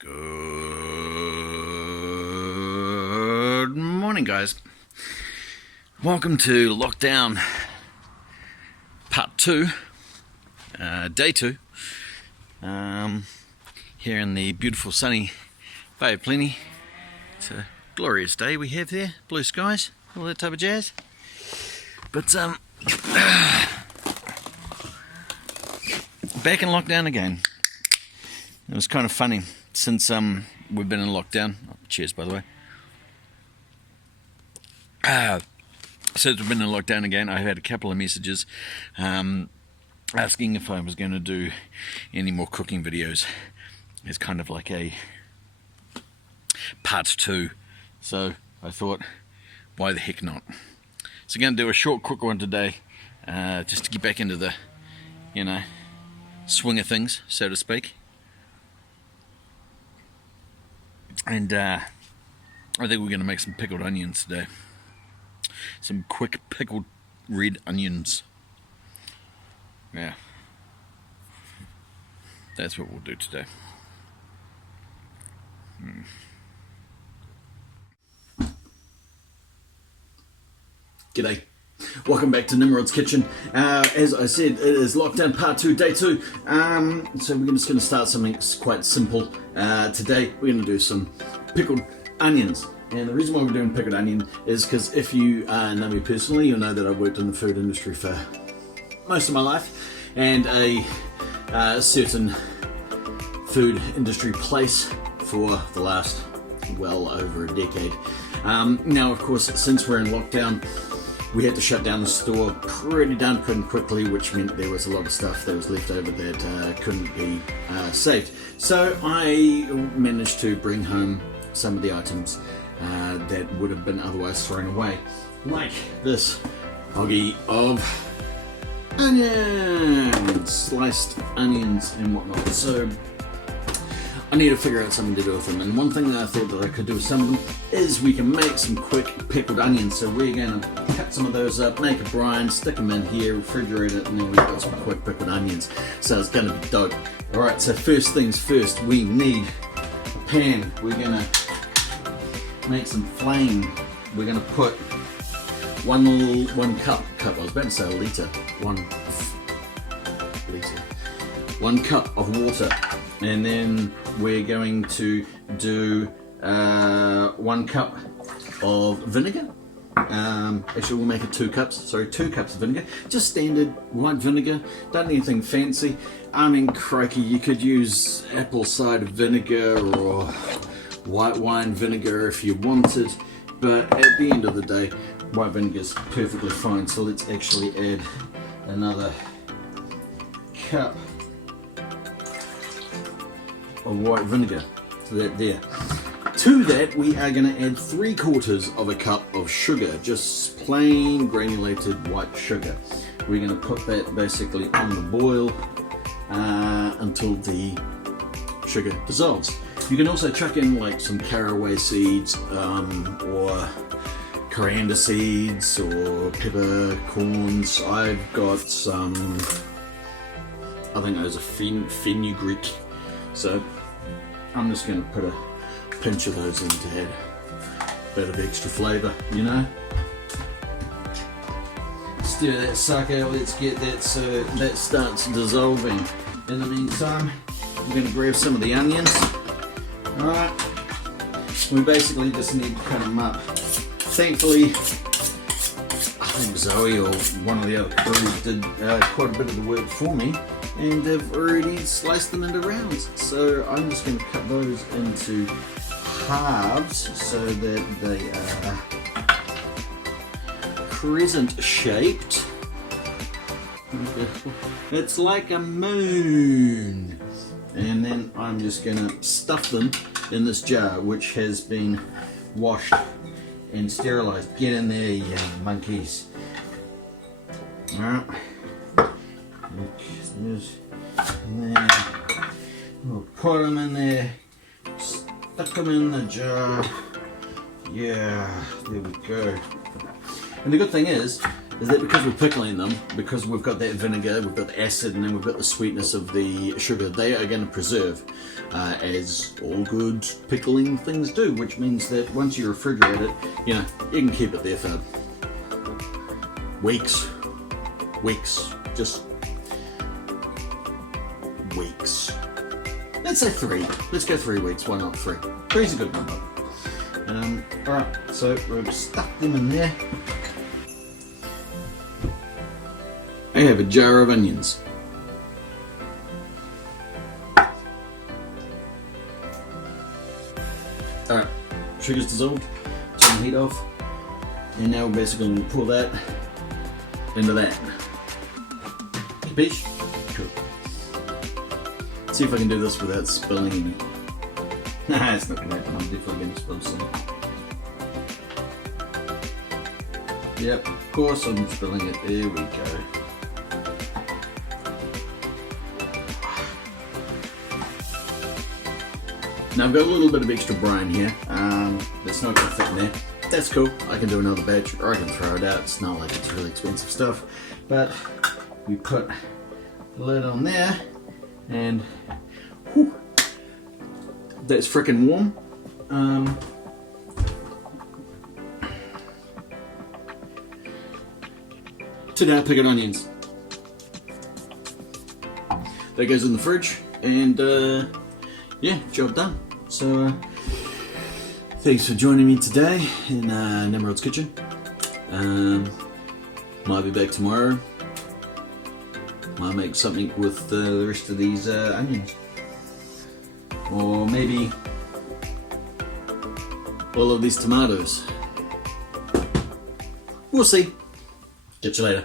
Good morning, guys. Welcome to Lockdown Part 2, Day 2, here in the beautiful sunny Bay of Plenty. It's a glorious day we have there, blue skies, all that type of jazz. But back in lockdown again. It was kind of funny since we've been in lockdown. Oh, cheers, by the way. Since we've been in lockdown again, I had a couple of messages asking if I was going to do any more cooking videos. It's kind of like a part 2. So I thought, why the heck not? So I'm going to do a short, quick one today, just to get back into the, swing of things, so to speak. And I think we're going to make some pickled onions today. Some quick pickled red onions. Yeah. That's what we'll do today. G'day. Welcome back to Nimrod's Kitchen. As I said, it is Lockdown Part 2, Day 2. So we're just going to start something quite simple. Today we're going to do some pickled onions. And the reason why we're doing pickled onion is because if you know me personally, you'll know that I've worked in the food industry for most of my life. And a certain food industry place for the last well over a decade. Now, of course, since we're in lockdown, we had to shut down the store pretty darn quickly, which meant there was a lot of stuff that was left over that couldn't be saved. So I managed to bring home some of the items that would have been otherwise thrown away, like this hoggy of onions, sliced onions and whatnot. So I need to figure out something to do with them, and one thing that I thought that I could do with some of them is we can make some quick pickled onions. So we're going to cut some of those up, make a brine, stick them in here, refrigerate it, and then we've got some quick pickled onions. So it's going to be dope. Alright, so first things first, we need a pan. We're going to make some flame. We're going to put one cup, I was about to say a litre, 1 cup of water. And then we're going to do 1 cup of vinegar. Actually, we'll make it 2 cups. Sorry, 2 cups of vinegar. Just standard white vinegar. Don't need anything fancy. I mean, crikey, you could use apple cider vinegar or white wine vinegar if you wanted. But at the end of the day, white vinegar is perfectly fine. So let's actually add another cup of white vinegar to that there. To that we are going to add 3/4 of a cup of sugar, just plain granulated white sugar. We're going to put that basically on the boil until the sugar dissolves. You can also chuck in like some caraway seeds or coriander seeds or peppercorns. I've got some, I think those are fenugreek. So I'm just going to put a pinch of those in to add a bit of extra flavour, Stir that sucker, let's get that so that starts dissolving. In the meantime, I'm going to grab some of the onions. Alright, we basically just need to cut them up. Thankfully, I think Zoe or one of the other crews did quite a bit of the work for me, and they've already sliced them into rounds. So I'm just going to cut those into halves so that they are crescent shaped. It's like a moon. And then I'm just going to stuff them in this jar, which has been washed and sterilized. Get in there, you monkeys. Alright. And then we'll put them in there, stick them in the jar. Yeah, there we go. And the good thing is, is that because we're pickling them, because we've got that vinegar, we've got the acid, and then we've got the sweetness of the sugar, they are going to preserve, as all good pickling things do, which means that once you refrigerate it, you know, you can keep it there for weeks, just weeks. Let's say 3. Let's go 3 weeks. Why not 3? 3's a good number. Alright, so we've stuck them in there. I have a jar of onions. Alright, sugar's dissolved. Turn the heat off. And now we're basically going to pour that into that. Capiche? Cool. See if I can do this without spilling any. Nah, it's not going to happen. I'm definitely going to spill some. Yep, of course I'm spilling it. There we go. Now I've got a little bit of extra brine here. That's not going to fit in there. That's cool. I can do another batch, or I can throw it out. It's not like it's really expensive stuff. But we put the lid on there, and whew, that's freaking warm. So now pickled onions. That goes in the fridge, and yeah, job done. So thanks for joining me today in Nimrod's kitchen. Might be back tomorrow. Might make something with the rest of these onions, or maybe all of these tomatoes. We'll see. Catch you later.